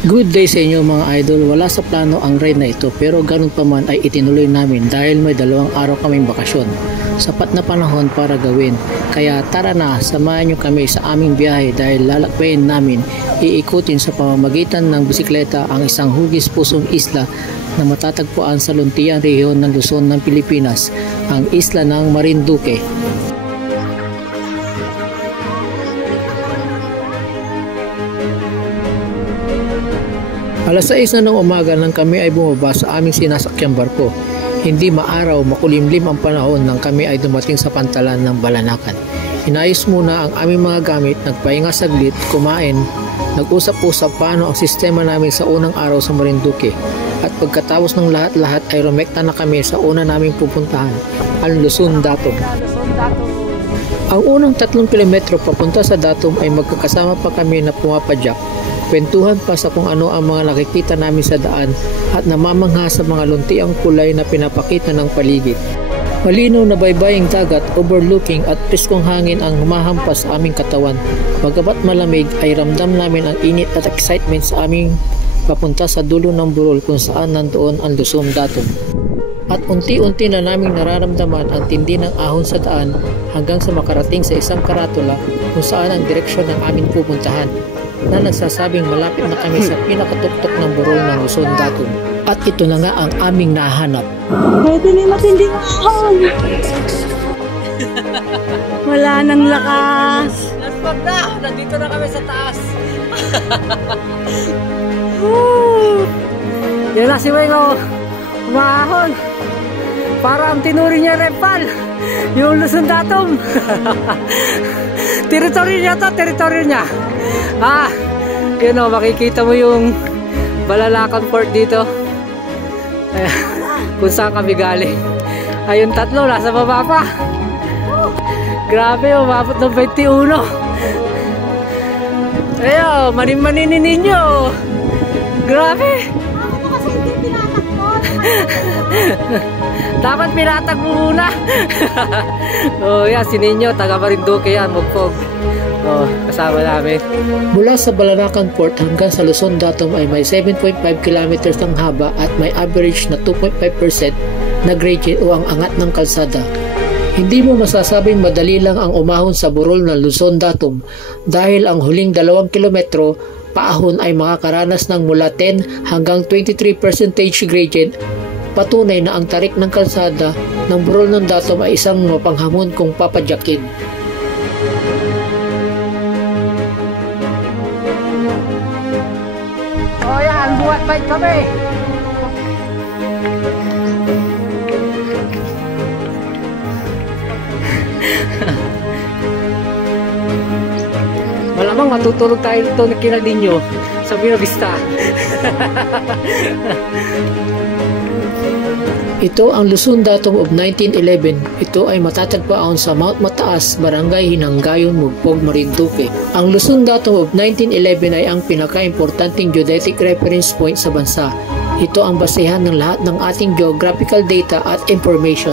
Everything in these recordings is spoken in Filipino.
Good day sa inyo mga idol. Wala sa plano ang ride na ito pero ganun pa man ay itinuloy namin dahil may 2 araw kaming bakasyon. Sapat na panahon para gawin. Kaya tara na, samahan nyo kami sa aming biyahe dahil lalakbayin namin, iikutin sa pamamagitan ng bisikleta ang isang hugis-pusong isla na matatagpuan sa Luntian Rehiyon ng Luzon ng Pilipinas, ang isla ng Marinduque. Alas 6 na ng umaga nang kami ay bumaba sa aming sinasakyang barko. Hindi maaraw, makulimlim ang panahon nang kami ay dumating sa pantalan ng Balanacan. Inayos muna ang aming mga gamit, nagpahinga saglit, kumain, nag-usap-usap paano ang sistema namin sa unang araw sa Marinduque. At pagkatapos ng lahat-lahat ay rumekta na kami sa una naming pupuntahan, ang Luzon Datum. Ang unang 3 kilometro papunta sa Datum ay magkakasama pa kami na pumapadyak. Kwentuhan pa sa kung ano ang mga nakikita namin sa daan at namamangha sa mga luntiang kulay na pinapakita ng paligid. Malinaw na baybaying dagat, overlooking at preskong hangin ang humahampas sa aming katawan. Bagamat malamig ay ramdam namin ang init at excitement sa aming papunta sa dulo ng burol kung saan nandoon ang Luzon Datum. At unti-unti na naming nararamdaman ang tindi ng ahon sa daan hanggang sa makarating sa isang karatula kung saan ang direksyon ng aming pupuntahan, na nagsasabing malapit na kami sa pinakatuktok ng burol ng Luzon Datum. At ito na nga ang aming nahanap. Pwede na matinding ahon. Wala nang lakas. Laspag na! Nandito na kami sa taas. Yan na si Wengo. Umahon. Para ang tinuri niya Repal. Yung Luzon Datum. Teritoryo niya to, teritoryo niya. Yun o, makikita mo yung Balanacan Port dito. Kung saan kami galing. Ayun, 3 nasa baba pa. Grabe, umabot ng 21. Ayo, manin-maninin ninyo. Grabe. Ako kasi hindi tinatakot. Dapat pinatag mo muna. Oh, yan, si Ninyo, taga Marinduque yan, Mugpog. Oh, kasama namin. Mula sa Balanacan Port hanggang sa Luzon Datum ay may 7.5 kilometers ang haba at may average na 2.5% na gradient o ang angat ng kalsada. Hindi mo masasabing madali lang ang umahon sa burol ng Luzon Datum dahil ang huling 2 kilometro paahon ay makakaranas ng mula 10 hanggang 23% gradient. Patunay na ang tarik ng kalsada ng burol ng Datum ay isang mapanghamon kung papadyakin. O yan, buhat bike kami! Malamang matutulog tayo dito na kinadinyo sa Buena Vista. Ito ang Luzon Datum of 1911. Ito ay matatagpuan sa Mount Mataas, Barangay Hinanggayon, Mugpog, Marinduque. Ang Luzon Datum of 1911 ay ang pinaka-importanting geodetic reference point sa bansa. Ito ang basehan ng lahat ng ating geographical data at information.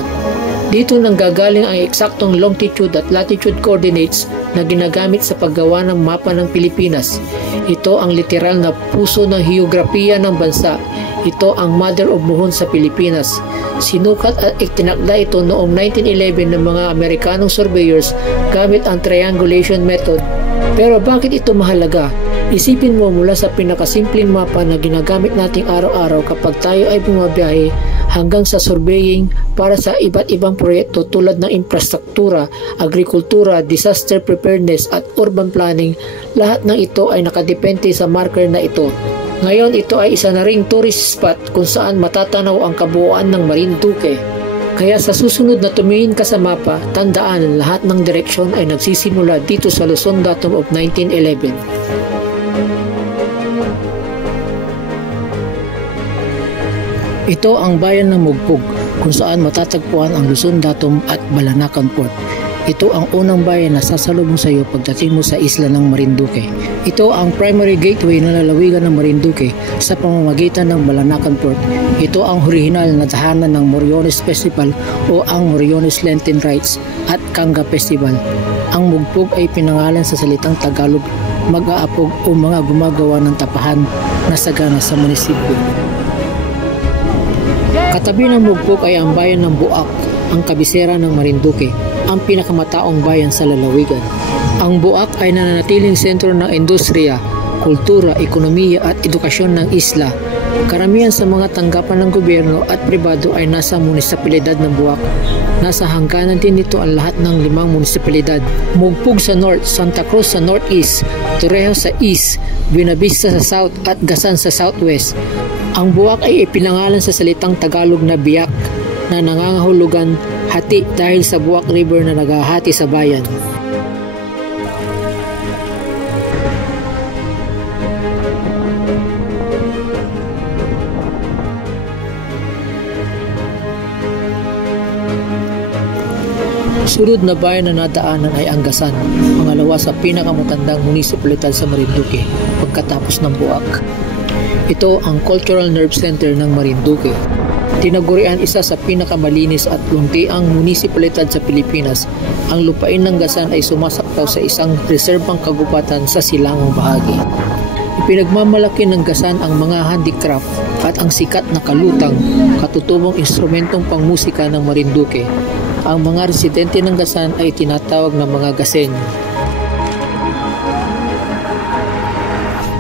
Dito nanggagaling ang eksaktong longitude at latitude coordinates na ginagamit sa paggawa ng mapa ng Pilipinas. Ito ang literal na puso ng heograpiya ng bansa. Ito ang mother of muhon sa Pilipinas. Sinukat at itinakda ito noong 1911 ng mga Amerikanong surveyors gamit ang triangulation method. Pero bakit ito mahalaga? Isipin mo mula sa pinakasimpleng mapa na ginagamit nating araw-araw kapag tayo ay bumabiyahe hanggang sa surveying para sa iba't ibang proyekto tulad ng infrastruktura, agrikultura, disaster preparedness at urban planning, lahat ng ito ay nakadepende sa marker na ito. Ngayon ito ay isa na ring tourist spot kung saan matatanaw ang kabuuan ng Marinduque. Kaya sa susunod na tumingin ka sa mapa, tandaan lahat ng direksyon ay nagsisimula dito sa Luzon Datum of 1911. Ito ang bayan ng Mugpog kung saan matatagpuan ang Luzon Datum at Balanacan Port. Ito ang unang bayan na sasalubong sa iyo pagdating mo sa isla ng Marinduque. Ito ang primary gateway na lalawigan ng Marinduque sa pamamagitan ng Balanacan Port. Ito ang orihinal na tahanan ng Moriones Festival o ang Moriones Lenten Rites at Kanga Festival. Ang Mugpog ay pinangalan sa salitang Tagalog mag-aapog o mga gumagawa ng tapahan na sagana sa munisipyo. Katabi ng Mugpog ay ang bayan ng Buak, ang kabisera ng Marinduque, ang pinakamataong bayan sa lalawigan. Ang Buak ay nananatiling sentro ng industriya, kultura, ekonomiya at edukasyon ng isla. Karamihan sa mga tanggapan ng gobyerno at pribado ay nasa munisipalidad ng Buak. Nasa hangganan din nito ang lahat ng 5 munisipalidad. Mugpog sa north, Santa Cruz sa northeast, Torrijos sa east, Buenavista sa south at Gasan sa southwest. Ang Buak ay ipinangalan sa salitang Tagalog na biyak na nangangahulugan hati dahil sa Buak River na naghahati sa bayan. Sunod na bayan na nadaanan ay ang Gasan, pangalawa sa pinakamatandang munisipalidad sa Marinduque pagkatapos ng Buak. Ito ang cultural nerve center ng Marinduque. Tinagurian isa sa pinakamalinis at luntiang munisipalidad sa Pilipinas. Ang lupain ng Gasan ay sumasaktaw sa isang reserbang kagubatan sa silangang bahagi. Ipinagmamalaki ng Gasan ang mga handicraft at ang sikat na kalutang, katutubong instrumentong pangmusika ng Marinduque. Ang mga residente ng Gasan ay tinatawag na mga Gasen.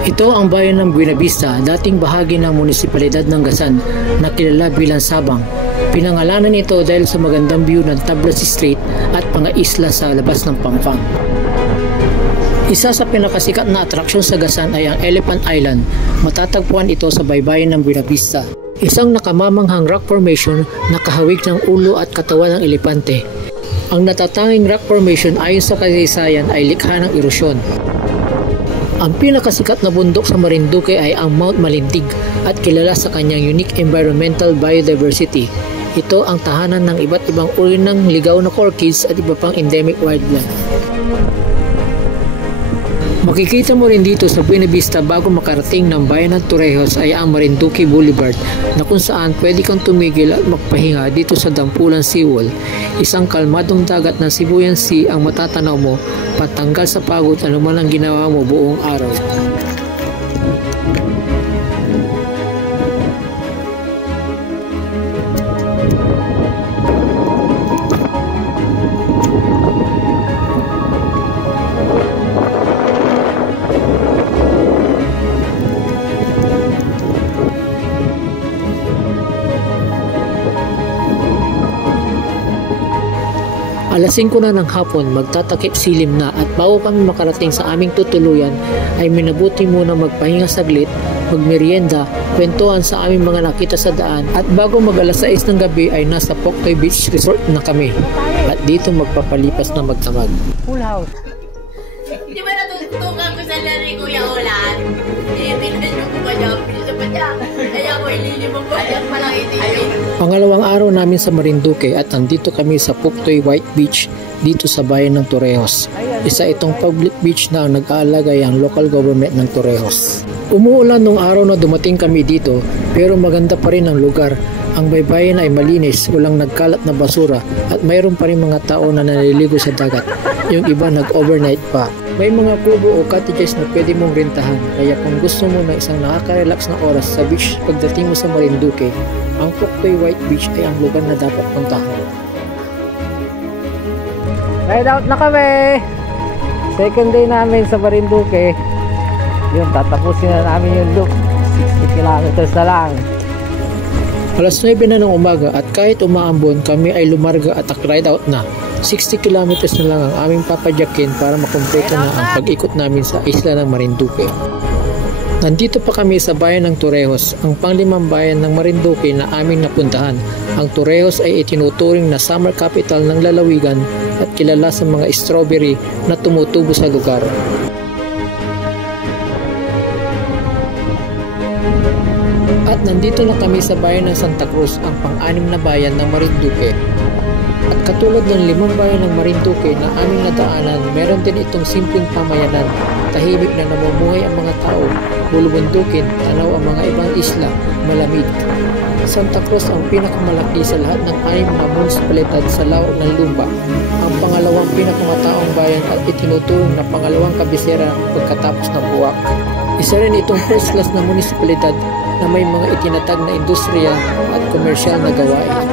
Ito ang bayan ng Buenavista, dating bahagi ng munisipalidad ng Gasan na kilala bilang Sabang. Pinangalanan ito dahil sa magandang view ng Tablas Strait at mga isla sa labas ng Pampang. Isa sa pinakasikat na atraksyon sa Gasan ay ang Elephant Island. Matatagpuan ito sa baybayin ng Buenavista. Isang nakamamanghang rock formation na kahawig ng ulo at katawan ng elepante. Ang natatanging rock formation ayon sa kasaysayan ay likha ng erosyon. Ang pinakasikat na bundok sa Marinduque ay ang Mount Malintig at kilala sa kanyang unique environmental biodiversity. Ito ang tahanan ng iba't ibang uri ng ligaw na orchids at iba pang endemic wildlife. Makikita mo rin dito sa Buenavista bago makarating ng bayan ng Torrijos ay ang Marinduque Boulevard na kung saan pwede kang tumigil at magpahinga dito sa Dampulan Seawall. Isang kalmadong dagat ng Sibuyan Sea ang matatanaw mo, patanggal sa pagod anuman ang ginawa mo buong araw. Alas 5 na ng hapon, magtatakip silim na at bago kami makarating sa aming tutuluyan ay minabuti muna magpahinga saglit, magmerienda, kwentuhan sa aming mga nakita sa daan at bago mag alas 6 ng gabi ay nasa Poktoy Beach Resort na kami at dito magpapalipas na magdamag. Full house. Di ba natutukan ko sa lari Kuya Ulan? Pinanong ko ba niya? Pinisa pa niya. Kaya ko ililimang pa niya palang itigil. Pangalawang araw namin sa Marinduque at nandito kami sa Puktoy White Beach dito sa bayan ng Torrijos. Isa itong public beach na nag-aalagay ang local government ng Torrijos. Umuulan nung araw na dumating kami dito pero maganda pa rin ang lugar. Ang baybayin ay malinis, walang nagkalat na basura at mayroon pa rin mga tao na naliligo sa dagat. Yung iba nag-overnight pa. May mga kubo o cottages na pwede mong rentahan kaya kung gusto mo ng isang nakaka-relax na oras sa beach pagdating mo sa Marinduque, ang Puktoy White Beach ay ang lugar na dapat puntahan. Ride out na kami! Second day namin sa Marinduque. Yun, tatapusin na namin yung loop. 60 kilometers na lang. Alas 9 na ng umaga at kahit umaambon kami ay lumarga at ride out na. 60 kilometers na lang ang aming papadyakin para makumpleto na ang pag-ikot namin sa isla ng Marinduque. Nandito pa kami sa bayan ng Torrijos, ang panglimang bayan ng Marinduque na aming napuntahan. Ang Torrijos ay itinuturing na summer capital ng lalawigan at kilala sa mga strawberry na tumutubo sa lugar. At nandito na kami sa bayan ng Santa Cruz, ang pang-anim na bayan ng Marinduque. At katulad ng 5 bayan ng Marinduque na aming nadaanan, meron din itong simpleng pamayanan. Tahimik na namumuhay ang mga tao bulubundukin, tanaw ang mga ibang isla, malamig. Santa Cruz ang pinakamalaki sa lahat ng 6 na munisipalidad sa laot ng Lumba. Ang pangalawang pinakamataong bayan at itinuturong na pangalawang kabisera pagkatapos ng Buwak. Isa rin itong first class na munisipalidad na may mga itinatag na industriya at komersyal na gawain.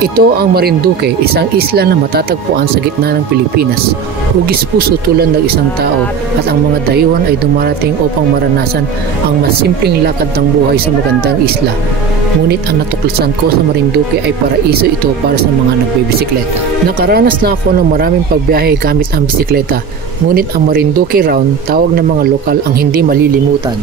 Ito ang Marinduque, isang isla na matatagpuan sa gitna ng Pilipinas. Hugis puso tulad ng isang tao at ang mga dayuhan ay dumarating upang maranasan ang mas simpleng lakad ng buhay sa magandang isla. Ngunit ang natuklasan ko sa Marinduque ay paraiso ito para sa mga nagbibisikleta. Nakaranas na ako ng maraming pagbiyahe gamit ang bisikleta, ngunit ang Marinduque Round, tawag ng mga lokal, ang hindi malilimutan.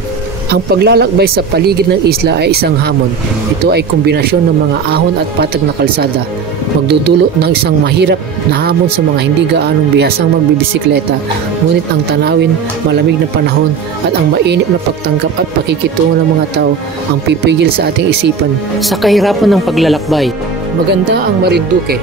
Ang paglalakbay sa paligid ng isla ay isang hamon. Ito ay kombinasyon ng mga ahon at patag na kalsada. Magdudulot ng isang mahirap na hamon sa mga hindi gaanong bihasang magbibisikleta, ngunit ang tanawin, malamig na panahon at ang mainit na pagtangkap at pakikitungo ng mga tao ang pipigil sa ating isipan sa kahirapan ng paglalakbay. Maganda ang Marinduque.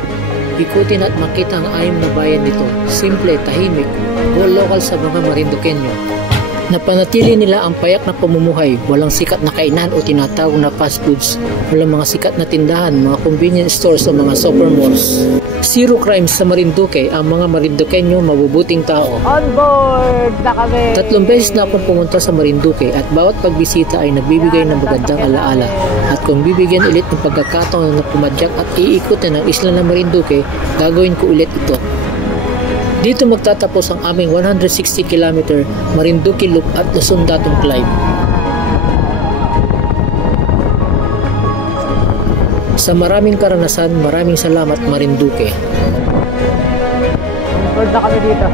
Ikutin at makita ang 6 na bayan nito. Simple, tahimik, all local sa mga Marinduqueño. Napanatili nila ang payak na pamumuhay, walang sikat na kainan o tinatawag na fast foods, walang mga sikat na tindahan, mga convenience stores o mga supermalls. Zero crimes sa Marinduque, ang mga Marinduqueño mabubuting tao. On board na kami. 3 beses na akong pumunta sa Marinduque at bawat pagbisita ay nagbibigay ng magandang alaala. At kung bibigyan ulit ng pagkakataon na pumadyak at iikutin ang isla ng Marinduque, gagawin ko ulit ito. Dito magtatapos ang aming 160 km Marinduque Loop at Luzon Datong Climb. Sa maraming karanasan, maraming salamat Marinduque. On board na kami dito.